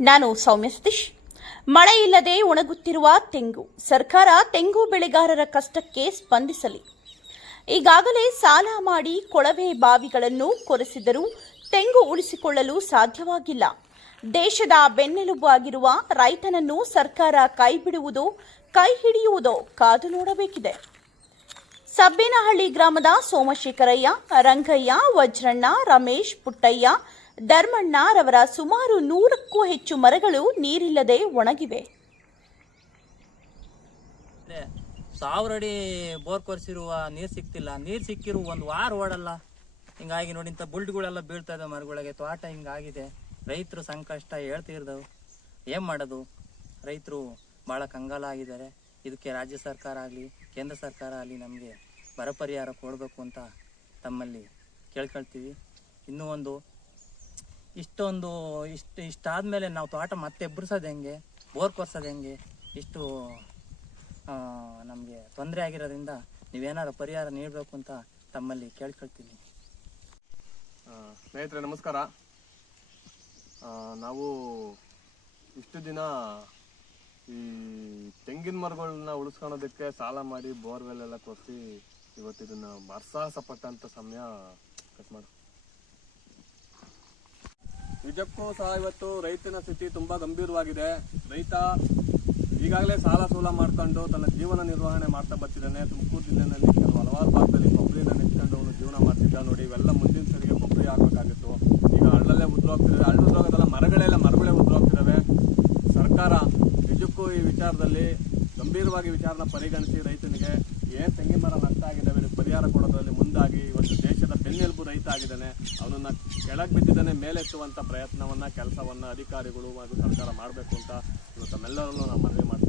ನಾನು ಸೌಮ್ಯ ಸತೀಶ್. ಮಳೆ ಇಲ್ಲದೆ ಒಣಗುತ್ತಿರುವ ತೆಂಗು. ಸರ್ಕಾರ ತೆಂಗು ಬೆಳೆಗಾರರ ಕಷ್ಟಕ್ಕೆ ಸ್ಪಂದಿಸಲಿ. ಈಗಾಗಲೇ ಸಾಲ ಮಾಡಿ ಕೊಳವೆ ಬಾವಿಗಳನ್ನು ಕೊರೆಸಿದರೂ ತೆಂಗು ಉಳಿಸಿಕೊಳ್ಳಲು ಸಾಧ್ಯವಾಗಿಲ್ಲ. ದೇಶದ ಬೆನ್ನೆಲುಬು ಆಗಿರುವ ರೈತನನ್ನು ಸರ್ಕಾರ ಕೈಬಿಡುವುದೋ, ಕೈ ಹಿಡಿಯುವುದೋ ಕಾದು ನೋಡಬೇಕಿದೆ. ಸಬ್ಬೇನಹಳ್ಳಿ ಗ್ರಾಮದ ಸೋಮಶೇಖರಯ್ಯ, ರಂಗಯ್ಯ, ವಜ್ರಣ್ಣ, ರಮೇಶ್ ಪುಟ್ಟಯ್ಯ ಧರ್ಮಣ್ಣ ರವರ ಸುಮಾರು ನೂರಕ್ಕೂ ಹೆಚ್ಚು ಮರಗಳು ನೀರಿಲ್ಲದೆ ಒಣಗಿವೆ. ಸಾವಿರ ಅಡಿ ಬೋರ್ ಕೊರ್ಸಿರುವ ನೀರು ಸಿಕ್ತಿಲ್ಲ. ನೀರು ಸಿಕ್ಕಿರು ಒಂದು ವಾರ ಓಡಲ್ಲ. ಹಿಂಗಾಗಿ ನೋಡಿ ಇಂಥ ಬುಲ್ಡ್ಗಳೆಲ್ಲ ಬೀಳ್ತಾ ಇದೆ ಮರಗಳಿಗೆ. ತೋಟ ಹಿಂಗಾಗಿದೆ. ರೈತರು ಸಂಕಷ್ಟ ಹೇಳ್ತಿರ್ದವು ಏನ್ ಮಾಡೋದು? ರೈತರು ಬಹಳ ಕಂಗಾಲ ಆಗಿದ್ದಾರೆ. ಇದಕ್ಕೆ ರಾಜ್ಯ ಸರ್ಕಾರ ಆಗಲಿ, ಕೇಂದ್ರ ಸರ್ಕಾರ ಆಗಲಿ ನಮಗೆ ಬರ ಪರಿಹಾರ ಕೊಡಬೇಕು ಅಂತ ತಮ್ಮಲ್ಲಿ ಕೇಳ್ಕೊಳ್ತೀವಿ. ಇನ್ನೂ ಒಂದು ಇಷ್ಟೊಂದು ಇಷ್ಟು ಇಷ್ಟಾದ್ಮೇಲೆ ನಾವು ತೋಟ ಮತ್ತೆ ಎಬ್ಬರಿಸೋದು ಹೆಂಗೆ? ಬೋರ್ ಕೊರ್ಸೋದು ಹೆಂಗೆ? ಇಷ್ಟು ನಮಗೆ ತೊಂದರೆ ಆಗಿರೋದ್ರಿಂದ ನೀವೇನಾದ್ರು ಪರಿಹಾರ ನೀಡಬೇಕು ಅಂತ ತಮ್ಮಲ್ಲಿ ಕೇಳ್ಕೊಳ್ತೀನಿ. ಸ್ನೇಹಿತರೆ, ನಮಸ್ಕಾರ. ನಾವು ಇಷ್ಟು ದಿನ ಈ ತೆಂಗಿನ ಮರಗಳನ್ನ ಉಳಿಸ್ಕೊಳೋದಕ್ಕೆ ಸಾಲ ಮಾಡಿ ಬೋರ್ವೆಲ್ ಎಲ್ಲ ಕೊರ್ಸಿ ಇವತ್ತು ಇದನ್ನ ಬರ್ಸಾಹಸ ಪಟ್ಟಂತ ಸಮಯ ಕಟ್ ಮಾಡು ನಿಜಕ್ಕೂ ಸಹ ಇವತ್ತು ರೈತನ ಸ್ಥಿತಿ ತುಂಬಾ ಗಂಭೀರವಾಗಿದೆ. ರೈತ ಈಗಾಗಲೇ ಸಾಲ ಸೂಲ ಮಾಡ್ಕೊಂಡು ತನ್ನ ಜೀವನ ನಿರ್ವಹಣೆ ಮಾಡ್ತಾ ಬರ್ತಿದ್ದಾನೆ. ತುಮಕೂರು ಜಿಲ್ಲೆನಲ್ಲಿ ಕೆಲವು ಹಲವಾರು ಭಾಗದಲ್ಲಿ ಕೊಬ್ಬರಿನ ನಿಂತ್ಕೊಂಡು ಅವನು ಜೀವನ ಮಾಡ್ತಿದ್ದ. ನೋಡಿ, ಇವೆಲ್ಲ ಮುಂದಿನ ಸರಿಗೆ ಕೊಬ್ಬರಿ ಹಾಕಬೇಕಾಗಿತ್ತು. ಈಗ ಹಳ್ಳಲ್ಲೇ ಉದ್ರೋಗ್ತಿದ್ದಾವೆ ಹಳ್ಳ ಉದ್ರೋಗದಲ್ಲ ಮರಗಳೆಲ್ಲ ಮರಗಳೇ ಉದ್ರೋಗ್ತಿದ್ದಾವೆ. ಸರ್ಕಾರ ನಿಜಕ್ಕೂ ಈ ವಿಚಾರದಲ್ಲಿ ಗಂಭೀರವಾಗಿ ವಿಚಾರನ ಪರಿಗಣಿಸಿ ರೈತನಿಗೆ ಏನು ತೆಂಗಿನ ಮರ ನಷ್ಟ ಆಗಿದ್ದಾವೆ ಪರಿಹಾರ ಕೊಡೋದ್ರಲ್ಲಿ ಮುಂದಾಗಿ ಇವತ್ತು ದೇಶದ ಬೆನ್ನೆಲುಬು ರೈತ ಆಗಿದ್ದಾನೆ. ಅವನನ್ನ ಕೆಳಗೆ ಬಿದ್ದಿದ್ದಾನೆ ಮೇಲೆತ್ತುವಂತ ಪ್ರಯತ್ನವನ್ನ, ಕೆಲಸವನ್ನ ಅಧಿಕಾರಿಗಳು ಹಾಗೂ ಸರ್ಕಾರ ಮಾಡಬೇಕು ಅಂತ ಇವತ್ತು ತಮ್ಮೆಲ್ಲರಲ್ಲೂ ನಾವು ಮನವಿ ಮಾಡ್ತೀವಿ